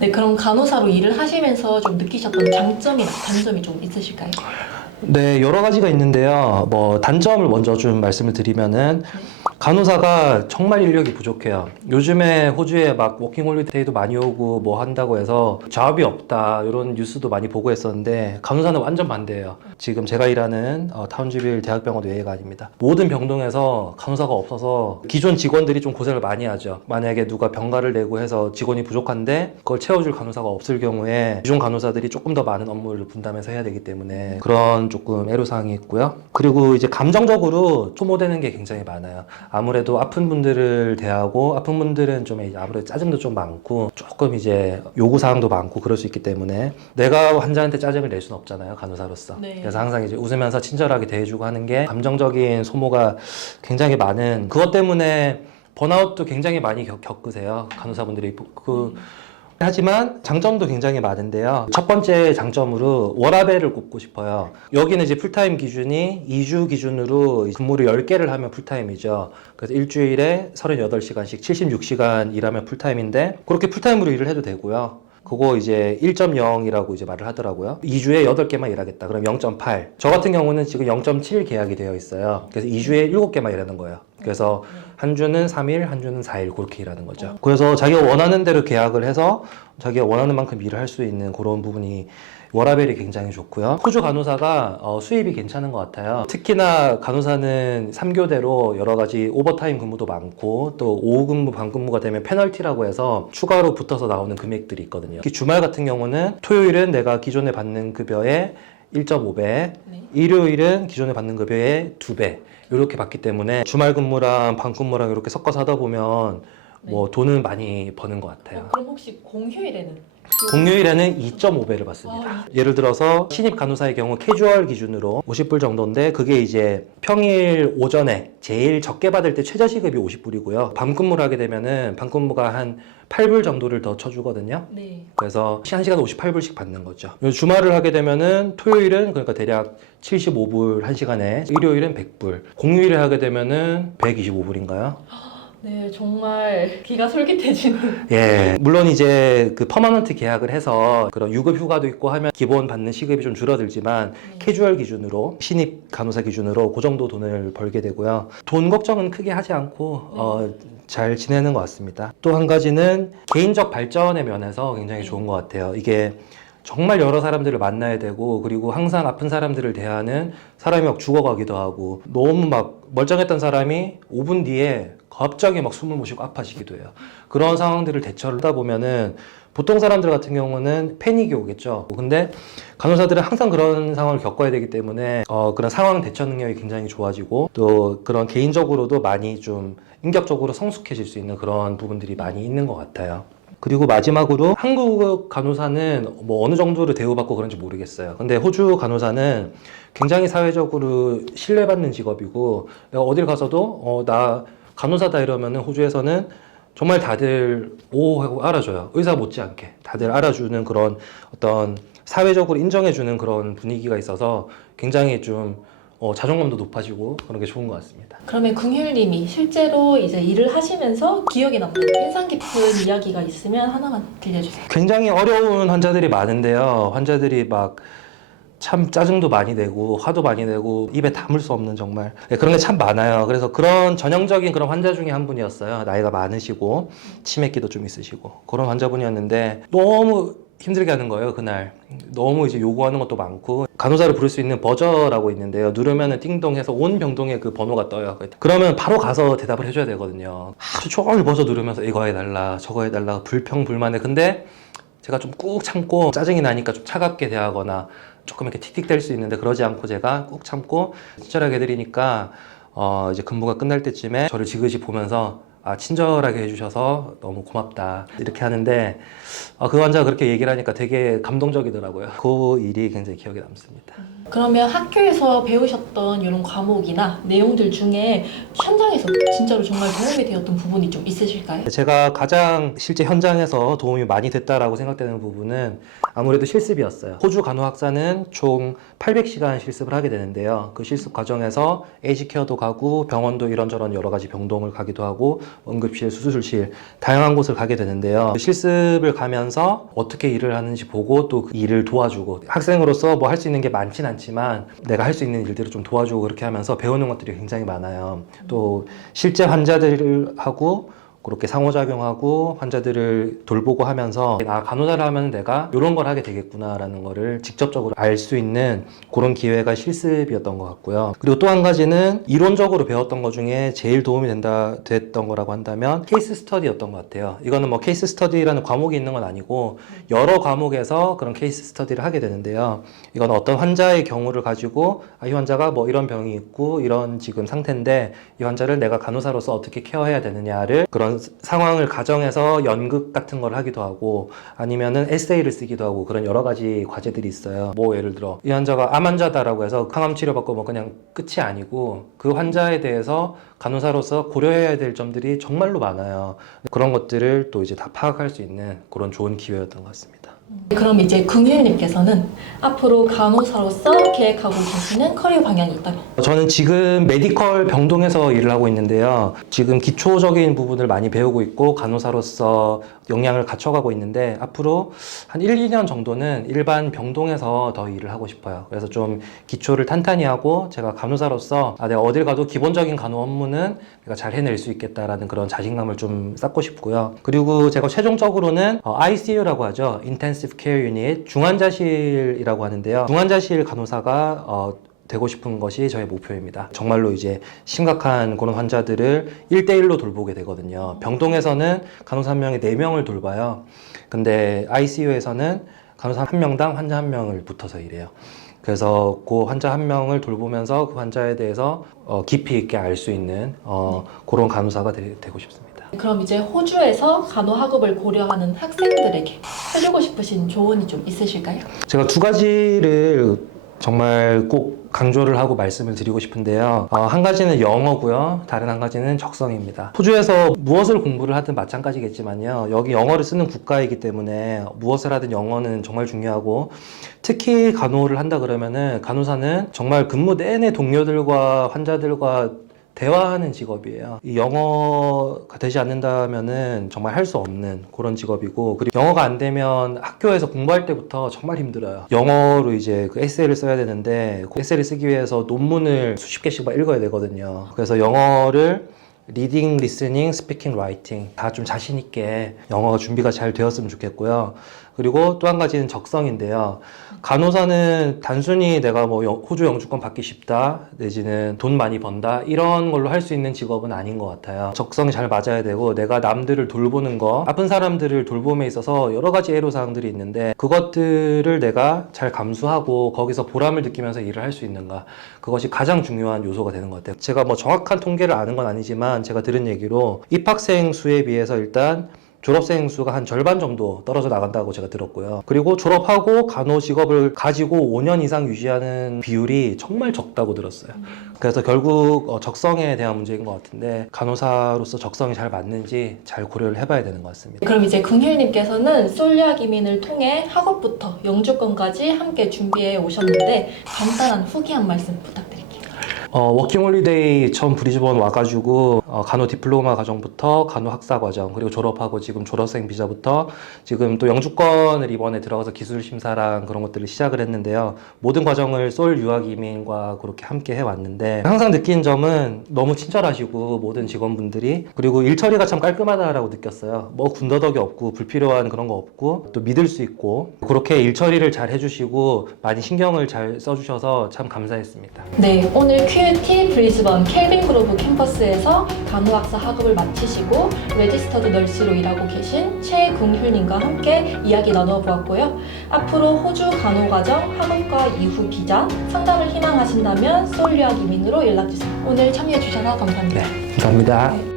네, 그럼 간호사로 일을 하시면서 좀 느끼셨던 장점이나 단점이 좀 있으실까요? 네, 여러 가지가 있는데요. 뭐 단점을 먼저 좀 말씀을 드리면은 간호사가 정말 인력이 부족해요. 요즘에 호주에 막 워킹홀리데이도 많이 오고 뭐 한다고 해서 잡이 없다 이런 뉴스도 많이 보고 했었는데 간호사는 완전 반대예요. 지금 제가 일하는 타운즈빌 대학병원 외회가 아닙니다. 모든 병동에서 간호사가 없어서 기존 직원들이 좀 고생을 많이 하죠. 만약에 누가 병가를 내고 해서 직원이 부족한데 그걸 채워줄 간호사가 없을 경우에 기존 간호사들이 조금 더 많은 업무를 분담해서 해야 되기 때문에 그런 조금 애로사항이 있고요. 그리고 이제 감정적으로 소모되는 게 굉장히 많아요. 아무래도 아픈 분들을 대하고 아픈 분들은 좀 이제 아무래도 짜증도 좀 많고 조금 이제 요구사항도 많고 그럴 수 있기 때문에 내가 환자한테 짜증을 낼 수는 없잖아요, 간호사로서. 네. 그래서 항상 이제 웃으면서 친절하게 대해주고 하는 게 감정적인 소모가 굉장히 많은 그것 때문에 번아웃도 굉장히 많이 겪으세요, 간호사분들이. 하지만 장점도 굉장히 많은데요. 첫 번째 장점으로 워라밸을 꼽고 싶어요. 여기는 이제 풀타임 기준이 2주 기준으로 근무를 10개를 하면 풀타임이죠. 그래서 일주일에 38시간씩 76시간 일하면 풀타임인데 그렇게 풀타임으로 일을 해도 되고요. 그거 이제 1.0이라고 이제 말을 하더라고요. 2주에 8개만 일하겠다. 그럼 0.8. 저 같은 경우는 지금 0.7 계약이 되어 있어요. 그래서 2주에 7개만 일하는 거예요. 그래서 한 주는 3일, 한 주는 4일 그렇게 일하는 거죠. 그래서 자기가 원하는 대로 계약을 해서 자기가 원하는 만큼 일을 할 수 있는 그런 부분이 워라밸이 굉장히 좋고요. 호주 간호사가 수입이 괜찮은 것 같아요. 특히나 간호사는 3교대로 여러 가지 오버타임 근무도 많고 또 오후 근무, 반 근무가 되면 페널티라고 해서 추가로 붙어서 나오는 금액들이 있거든요. 특히 주말 같은 경우는 토요일은 내가 기존에 받는 급여의 1.5배, 네. 일요일은 기존에 받는 급여의 2배 이렇게 받기 때문에 주말 근무랑 반 근무랑 이렇게 섞어서 하다 보면 뭐 돈은 많이 버는 것 같아요. 그럼 혹시 공휴일에는? 공휴일에는 2.5배를 받습니다. 예를 들어서 신입 간호사의 경우 캐주얼 기준으로 50불 정도인데 그게 이제 평일 오전에 제일 적게 받을 때 최저시급이 50불이고요. 밤 근무를 하게 되면은 밤 근무가 한 8불 정도를 더 쳐주거든요. 네. 그래서 1시간 58불씩 받는 거죠. 주말을 하게 되면은 토요일은 그러니까 대략 75불 1시간에 일요일은 100불 공휴일을 하게 되면은 125불인가요? 네, 정말 귀가 솔깃해지는. 예, 물론 이제 그 퍼머넌트 계약을 해서 그런 유급 휴가도 있고 하면 기본 받는 시급이 좀 줄어들지만 캐주얼 기준으로 신입 간호사 기준으로 그 정도 돈을 벌게 되고요. 돈 걱정은 크게 하지 않고 잘 지내는 것 같습니다. 또 한 가지는 개인적 발전의 면에서 굉장히 좋은 것 같아요. 이게 정말 여러 사람들을 만나야 되고 그리고 항상 아픈 사람들을 대하는 사람이 막 죽어가기도 하고 너무 막 멀쩡했던 사람이 5분 뒤에 갑자기 막 숨을 못 쉬고 아파지기도 해요. 그런 상황들을 대처를 하다 보면은 보통 사람들 같은 경우는 패닉이 오겠죠. 근데 간호사들은 항상 그런 상황을 겪어야 되기 때문에 그런 상황 대처 능력이 굉장히 좋아지고 또 그런 개인적으로도 많이 좀 인격적으로 성숙해질 수 있는 그런 부분들이 많이 있는 것 같아요. 그리고 마지막으로 한국 간호사는 뭐 어느 정도로 대우받고 그런지 모르겠어요. 근데 호주 간호사는 굉장히 사회적으로 신뢰받는 직업이고 내가 어딜 가서도 나 간호사다 이러면은 호주에서는 정말 다들 오 하고 알아줘요. 의사 못지않게 다들 알아주는 그런 어떤 사회적으로 인정해주는 그런 분위기가 있어서 굉장히 좀 자존감도 높아지고 그런 게 좋은 것 같습니다. 그러면 궁휼님이 실제로 이제 일을 하시면서 기억에 남는 인상 깊은 이야기가 있으면 하나만 들려주세요. 굉장히 어려운 환자들이 많은데요. 환자들이 막 참 짜증도 많이 내고 화도 많이 내고 입에 담을 수 없는 정말 그런 게 참 많아요. 그래서 그런 전형적인 그런 환자 중에 한 분이었어요. 나이가 많으시고 치매기도 좀 있으시고 그런 환자분이었는데 너무 힘들게 하는 거예요. 그날 너무 이제 요구하는 것도 많고 간호사를 부를 수 있는 버저라고 있는데요. 누르면은 띵동해서 온 병동에 그 번호가 떠요. 그러면 바로 가서 대답을 해줘야 되거든요. 하루 종일 버저 누르면서 이거 해달라 저거 해달라 불평불만해. 근데 제가 좀 꾹 참고 짜증이 나니까 좀 차갑게 대하거나 조금 이렇게 틱틱댈 수 있는데 그러지 않고 제가 꾹 참고 친절하게 해드리니까 이제 근무가 끝날 때쯤에 저를 지그시 보면서 친절하게 해주셔서 너무 고맙다 이렇게 하는데 그 환자가 그렇게 얘기를 하니까 되게 감동적이더라고요. 그 일이 굉장히 기억에 남습니다. 그러면 학교에서 배우셨던 이런 과목이나 내용들 중에 현장에서 진짜로 정말 도움이 되었던 부분이 좀 있으실까요? 제가 가장 실제 현장에서 도움이 많이 됐다라고 생각되는 부분은 아무래도 실습이었어요. 호주 간호학사는 총 800시간 실습을 하게 되는데요. 그 실습 과정에서 에이지 케어도 가고 병원도 이런저런 여러 가지 병동을 가기도 하고 응급실, 수술실 다양한 곳을 가게 되는데요. 실습을 가면서 어떻게 일을 하는지 보고 또 그 일을 도와주고 학생으로서 뭐 할 수 있는 게 많진 않지만 내가 할 수 있는 일들을 좀 도와주고 그렇게 하면서 배우는 것들이 굉장히 많아요. 또 실제 환자들하고 그렇게 상호작용하고 환자들을 돌보고 하면서 아, 간호사를 하면 내가 이런 걸 하게 되겠구나라는 거를 직접적으로 알 수 있는 그런 기회가 실습이었던 것 같고요. 그리고 또 한 가지는 이론적으로 배웠던 것 중에 제일 도움이 됐던 거라고 한다면 케이스 스터디였던 것 같아요. 이거는 뭐 케이스 스터디라는 과목이 있는 건 아니고 여러 과목에서 그런 케이스 스터디를 하게 되는데요. 이건 어떤 환자의 경우를 가지고 아, 이 환자가 뭐 이런 병이 있고 이런 지금 상태인데 이 환자를 내가 간호사로서 어떻게 케어해야 되느냐를 그런 상황을 가정해서 연극 같은 걸 하기도 하고 아니면은 에세이를 쓰기도 하고 그런 여러 가지 과제들이 있어요. 뭐 예를 들어 이 환자가 암 환자다라고 해서 항암 치료받고 뭐 그냥 끝이 아니고 그 환자에 대해서 간호사로서 고려해야 될 점들이 정말로 많아요. 그런 것들을 또 이제 다 파악할 수 있는 그런 좋은 기회였던 것 같습니다. 그럼 이제 긍휼님께서는 앞으로 간호사로서 계획하고 계시는 커리어 방향이 있다면? 저는 지금 메디컬 병동에서 일을 하고 있는데요. 지금 기초적인 부분을 많이 배우고 있고 간호사로서 역량을 갖춰가고 있는데 앞으로 한 1, 2년 정도는 일반 병동에서 더 일을 하고 싶어요. 그래서 좀 기초를 탄탄히 하고 제가 간호사로서 아, 내가 어딜 가도 기본적인 간호 업무는 내가 잘 해낼 수 있겠다라는 그런 자신감을 좀 쌓고 싶고요. 그리고 제가 최종적으로는 ICU라고 하죠. Intensive Care Unit, 중환자실이라고 하는데요. 중환자실 간호사가 되고 싶은 것이 저의 목표입니다. 정말로 이제 심각한 그런 환자들을 1대1로 돌보게 되거든요. 병동에서는 간호사 한 명에 4명을 돌봐요. 근데 ICU에서는 간호사 한 명당 환자 한 명을 붙어서 일해요. 그래서 그 환자 한 명을 돌보면서 그 환자에 대해서 깊이 있게 알 수 있는 그런 간호사가 되고 싶습니다. 그럼 이제 호주에서 간호학업을 고려하는 학생들에게 해주고 싶으신 조언이 좀 있으실까요? 제가 두 가지를 정말 꼭 강조를 하고 말씀을 드리고 싶은데요. 한 가지는 영어고요. 다른 한 가지는 적성입니다. 호주에서 무엇을 공부를 하든 마찬가지겠지만요. 여기 영어를 쓰는 국가이기 때문에 무엇을 하든 영어는 정말 중요하고 특히 간호를 한다 그러면은 간호사는 정말 근무 내내 동료들과 환자들과 대화하는 직업이에요. 이 영어가 되지 않는다면은 정말 할 수 없는 그런 직업이고, 그리고 영어가 안 되면 학교에서 공부할 때부터 정말 힘들어요. 영어로 이제 그 에세이를 써야 되는데 그 에세이를 쓰기 위해서 논문을 수십 개씩 막 읽어야 되거든요. 그래서 영어를 리딩, 리스닝, 스피킹, 라이팅 다 좀 자신 있게 영어가 준비가 잘 되었으면 좋겠고요. 그리고 또 한 가지는 적성인데요. 간호사는 단순히 내가 뭐 호주 영주권 받기 쉽다 내지는 돈 많이 번다 이런 걸로 할 수 있는 직업은 아닌 것 같아요. 적성이 잘 맞아야 되고 내가 남들을 돌보는 거, 아픈 사람들을 돌봄에 있어서 여러 가지 애로사항들이 있는데 그것들을 내가 잘 감수하고 거기서 보람을 느끼면서 일을 할 수 있는가, 그것이 가장 중요한 요소가 되는 것 같아요. 제가 뭐 정확한 통계를 아는 건 아니지만 제가 들은 얘기로 입학생 수에 비해서 일단 졸업생 수가 한 절반 정도 떨어져 나간다고 제가 들었고요. 그리고 졸업하고 간호 직업을 가지고 5년 이상 유지하는 비율이 정말 적다고 들었어요. 그래서 결국 적성에 대한 문제인 것 같은데 간호사로서 적성이 잘 맞는지 잘 고려를 해봐야 되는 것 같습니다. 그럼 이제 긍휼님께서는 솔리학 이민을 통해 학업부터 영주권까지 함께 준비해 오셨는데 간단한 후기 한 말씀 부탁드릴게요. 워킹홀리데이 처음 브리즈번 와가지고 간호 디플로마 과정부터 간호 학사 과정, 그리고 졸업하고 지금 졸업생 비자부터 지금 또 영주권을 이번에 들어가서 기술 심사랑 그런 것들을 시작을 했는데요. 모든 과정을 솔 유학 이민과 그렇게 함께 해왔는데 항상 느낀 점은 너무 친절하시고 모든 직원분들이, 그리고 일 처리가 참 깔끔하다라고 느꼈어요. 뭐 군더더기 없고 불필요한 그런 거 없고 또 믿을 수 있고 그렇게 일 처리를 잘 해주시고 많이 신경을 잘 써주셔서 참 감사했습니다. 네, 오늘 QUT 브리즈번 켈빈 그로브 캠퍼스에서 간호학사 학업을 마치시고 레지스터드 널스로 일하고 계신 최긍휼님과 함께 이야기 나눠보았고요. 앞으로 호주 간호과정 학업과 이후 비자 상담을 희망하신다면 솔 유학 이민으로 연락주세요. 오늘 참여해주셔서 감사합니다. 네, 감사합니다. 네.